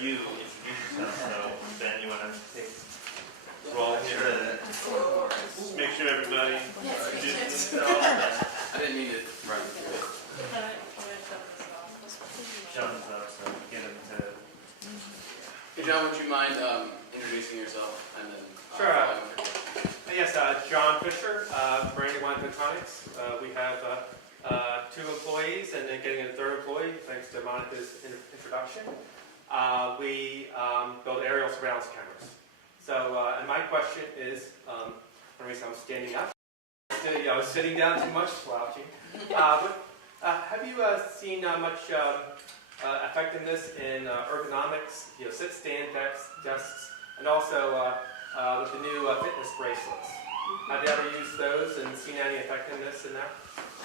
you introduce yourself. So Ben, you want to take the role here and just make sure everybody introduces themselves. I didn't mean to run through it. John's up, so get him to. Hey John, would you mind introducing yourself and then? Sure. Yes, John Fisher, Brandywine Photonics. We have 2 employees and then getting a 3rd employee thanks to Monica's introduction. We build aerial surveillance cameras. So, and my question is, for the reason I'm standing up, I was sitting down too much, slouching. Have you seen much effectiveness in ergonomics, sit, stand, desks, and also with the new fitness bracelets? Have you ever used those and seen any effectiveness in that?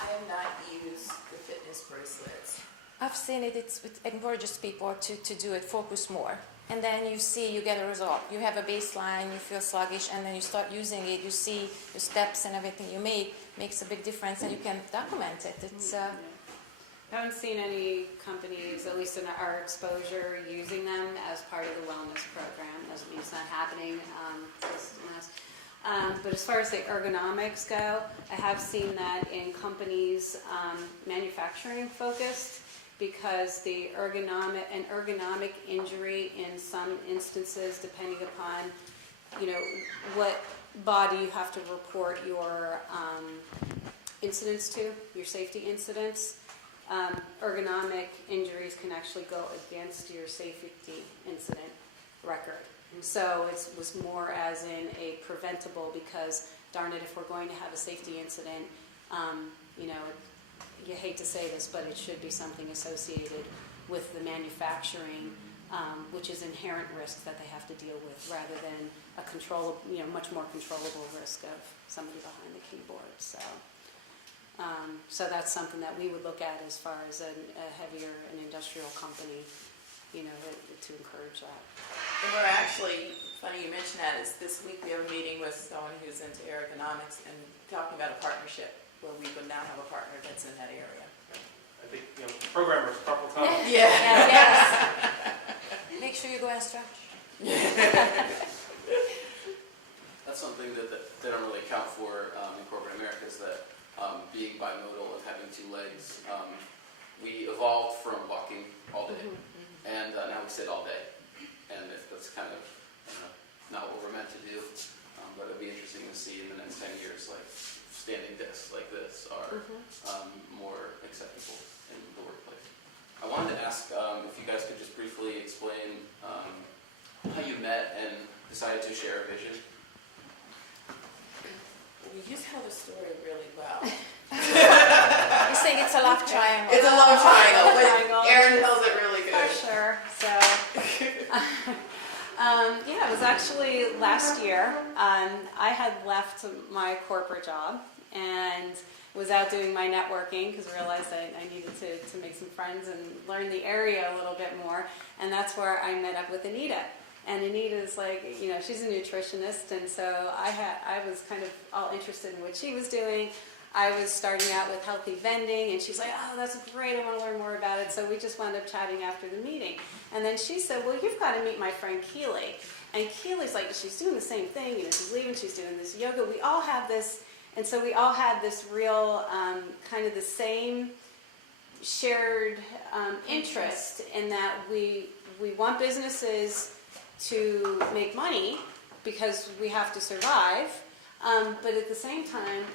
I have not used the fitness bracelets. I've seen it. It encourages people to do it, focus more. And then you get a result. You have a baseline, you feel sluggish, and then you start using it. You see your steps and everything you make makes a big difference, and you can document it. It's I haven't seen any companies, at least in our exposure, using them as part of the wellness program. Doesn't mean it's not happening. But as far as the ergonomics go, I have seen that in companies manufacturing focused, because the ergonomic injury in some instances, depending upon what body you have to report your incidents to, your safety incidents. Ergonomic injuries can actually go against your safety incident record. So it was more as in a preventable, because darn it, if we're going to have a safety incident, you hate to say this, but it should be something associated with the manufacturing, which is inherent risk that they have to deal with, rather than a much more controllable risk of somebody behind the keyboard. So that's something that we would look at as far as an industrial company, to encourage that. And we're actually, funny you mention that, is this week we have a meeting with someone who's into ergonomics and talking about a partnership where we would now have a partner that's in that area. I think, programmers, carpal tunnel. Yeah. yes. Make sure you go and stretch. That's something that they don't really account for in corporate America, is that being bimodal and having 2 legs, we evolved from walking all day, and now we sit all day. And if that's kind of not what we're meant to do, but it'd be interesting to see in the next 10 years, like standing desks like this are more acceptable in the workplace. I wanted to ask if you guys could just briefly explain how you met and decided to share a vision. Well, you tell the story really well. You're saying it's a love triangle. It's a love triangle, but Erin tells it really good. For sure. So, it was actually last year. I had left my corporate job and was out doing my networking, because I realized I needed to make some friends and learn the area a little bit more. And that's where I met up with Anita. And Anita's like, she's a nutritionist, and so I was kind of all interested in what she was doing. I was starting out with healthy vending, and she's like, oh, that's great, I want to learn more about it. So we just wound up chatting after the meeting. And then she said, well, you've got to meet my friend Keeley. And Keeley's like, she's doing the same thing, she's leaving, she's doing this yoga. We all have this, and so we all had this real kind of the same shared interest in that we want businesses to make money because we have to survive, but at the same time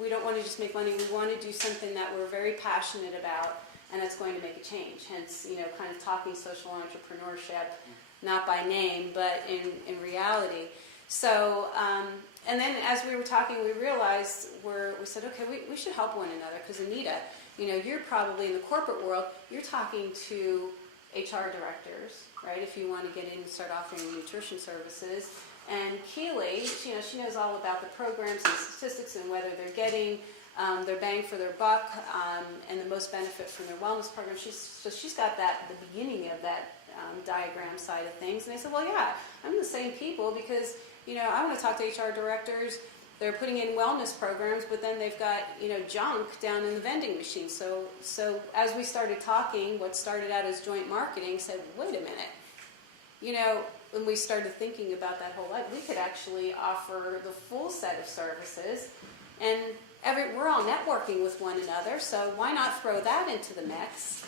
we don't want to just make money. We want to do something that we're very passionate about and that's going to make a change. Hence, kind of talking social entrepreneurship, not by name but in reality. So and then as we were talking, we realized we said, okay, we should help one another, because Anita, you're probably in the corporate world, you're talking to HR directors, right, if you want to get in and start offering nutrition services. And Keeley, she knows all about the programs and statistics and whether they're getting their bang for their buck and the most benefit from their wellness program. So she's got the beginning of that diagram side of things. And I said, well, yeah, I'm the same people, because I want to talk to HR directors they're putting in wellness programs, but then they've got, junk down in the vending machine. So as we started talking, what started out as joint marketing said, wait a minute, when we started thinking about that whole life, we could actually offer the full set of services, and we're all networking with one another, so why not throw that into the mix?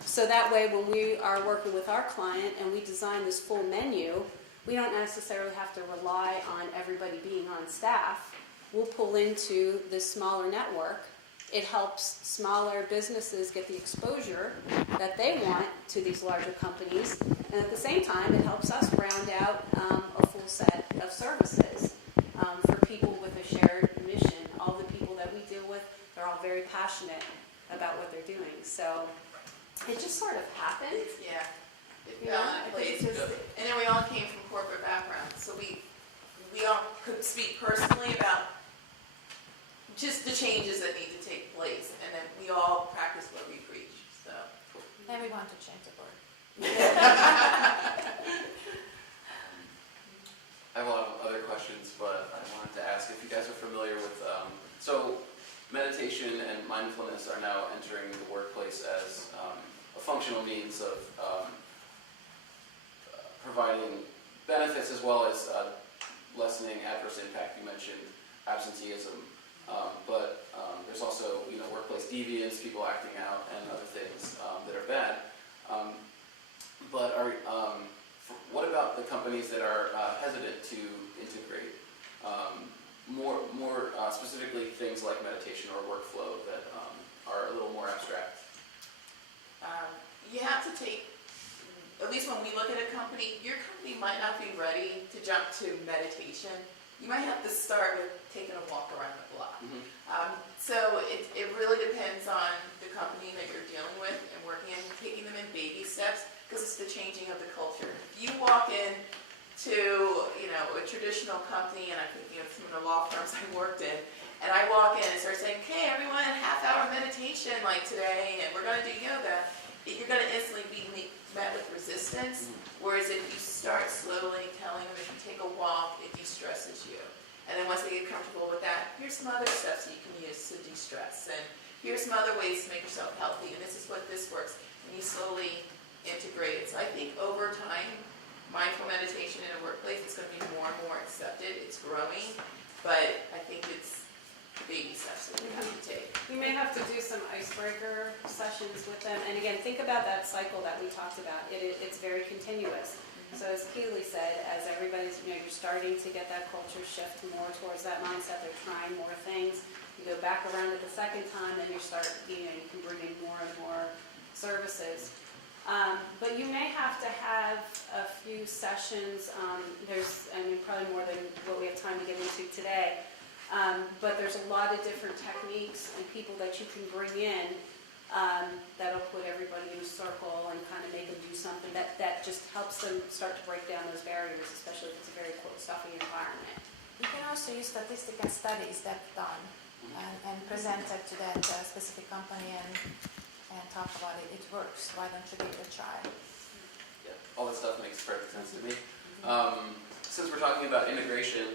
So that way when we are working with our client and we design this full menu, we don't necessarily have to rely on everybody being on staff. We'll pull into this smaller network. It helps smaller businesses get the exposure that they want to these larger companies, and at the same time it helps us round out a full set of services for people with a shared mission. All the people that we deal with, they're all very passionate about what they're doing. So it just sort of happened. Yeah. It fell into place. And then we all came from corporate backgrounds, so we all could speak personally about just the changes that need to take place, and then we all practice what we preach. So. And we want to change the board. I have a lot of other questions, but I wanted to ask if you guys are familiar with, so meditation and mindfulness are now entering the workplace as a functional means of providing benefits as well as lessening adverse impact. You mentioned absenteeism, but there's also workplace deviance, people acting out, and other things that are bad. But what about the companies that are hesitant to integrate more specifically things like meditation or workflow that are a little more abstract? You have to take, at least when we look at a company, your company might not be ready to jump to meditation. You might have to start with taking a walk around the block. Mm-hmm. So it really depends on the company that you're dealing with and working in, taking them in baby steps, because it's the changing of the culture. If you walk in to a traditional company, and I'm thinking of some of the law firms I worked in, and I walk in and start saying, okay, everyone, half-hour meditation like today, and we're going to do yoga, you're going to instantly be met with resistance. Whereas if you start slowly telling them, if you take a walk, it de-stresses you. And then once they get comfortable with that, here's some other steps you can use to de-stress. And here's some other ways to make yourself healthy. And this is what this works. And you slowly integrate it. So I think over time, mindful meditation in a workplace is going to be more and more accepted. It's growing. But I think it's baby steps that we have to take. You may have to do some icebreaker sessions with them. And again, think about that cycle that we talked about. It's very continuous. So as Keeley said, as everybody's, you're starting to get that culture shift more towards that mindset, they're trying more things. You go back around it the second time, then you start, you can bring in more and more services. But you may have to have a few sessions. There's, probably more than what we have time to get into today. But there's a lot of different techniques and people that you can bring in that'll put everybody in a circle and kind of make them do something that just helps them start to break down those barriers, especially if it's a very stuffy environment. You can also use statistical studies that done and present it to that specific company and talk about it. It works. Why don't you give it a try? Yeah, all that stuff makes perfect sense to me. Since we're talking about integration,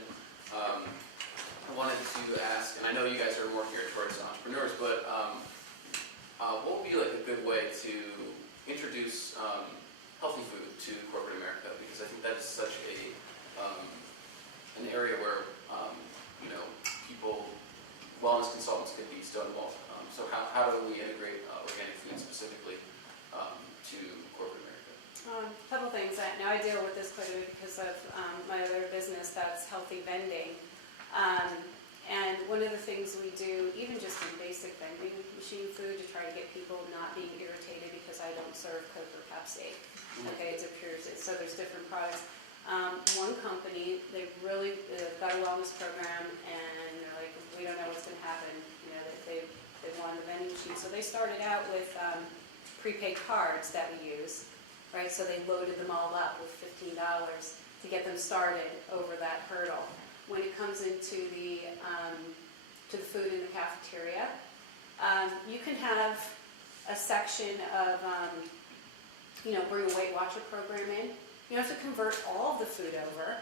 I wanted to ask, and I know you guys are more geared towards entrepreneurs, but what would be like a good way to introduce healthy food to corporate America? Because I think that is such an area where people, wellness consultants could be still involved. So how do we integrate organic food specifically to corporate America? A couple things. Now I deal with this quite a bit because of my other business that's healthy vending. And one of the things we do, even just in basic vending machine food, to try to get people not being irritated because I don't serve Coke or Pepsi. Okay, it's a pure, so there's different products. One company, they've really got a wellness program, and they're like, we don't know what's going to happen. They wanted a vending machine, so they started out with prepaid cards that we use, right? So they loaded them all up with $15 to get them started over that hurdle. When it comes into the to the food in the cafeteria, you can have a section of bring a Weight Watcher program in. You don't have to convert all of the food over,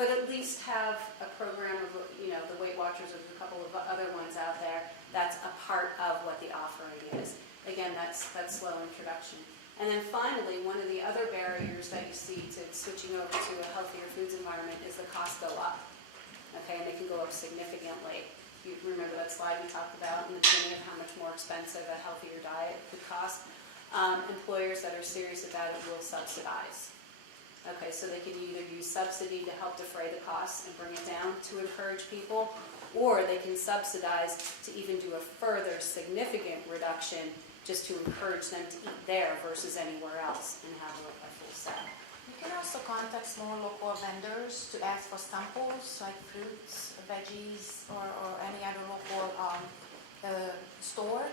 but at least have a program of, the Weight Watchers, there's a couple of other ones out there, that's a part of what the offering is. Again, that's slow introduction. And then finally, one of the other barriers that you see to switching over to a healthier foods environment is the cost go up. Okay, and they can go up significantly. You remember that slide we talked about in the beginning of how much more expensive a healthier diet could cost? Employers that are serious about it will subsidize. Okay, so they can either use subsidy to help defray the costs and bring it down to encourage people, or they can subsidize to even do a further significant reduction just to encourage them to eat there versus anywhere else and have a full set. You can also contact small local vendors to ask for samples, like fruits, veggies, or any other local store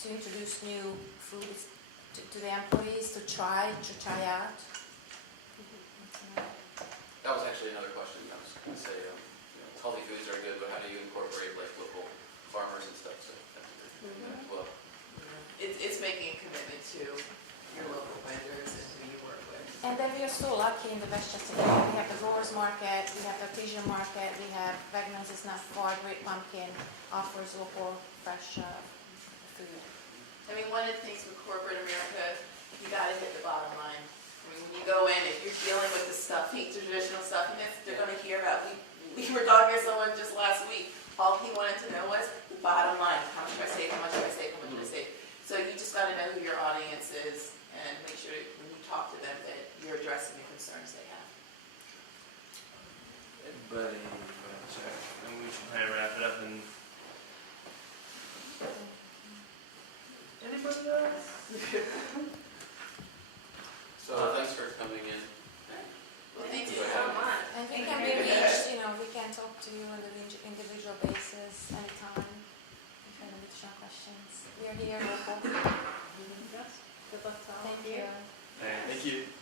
to introduce new foods to the employees to try out. That was actually another question. I was going to say, healthy foods are good, but how do you incorporate like local farmers and stuff? So that's good as well. It's making a commitment to your local vendors and who you work with. And then we are so lucky in the Westchester area. We have the growers market, we have the artisan market, we have Wegmans is not far, Great Pumpkin offers local fresh food. I mean, one of the things with corporate America, you gotta hit the bottom line. I mean, when you go in, if you're dealing with the stuffing, traditional stuffiness, they're gonna hear about, we were talking to someone just last week, all he wanted to know was the bottom line, how much do I save, how much do I save, how much do I save? So you just gotta know who your audience is and make sure that when you talk to them that you're addressing the concerns they have. Everybody, check. And we should probably wrap it up and. Anybody else? So thanks for coming in. Well, thank you Go so ahead. much. And we can be reached, we can talk to you on an individual basis anytime if you have additional questions. We are here local. Yes. Good luck to all of Thank you. you. Thank you.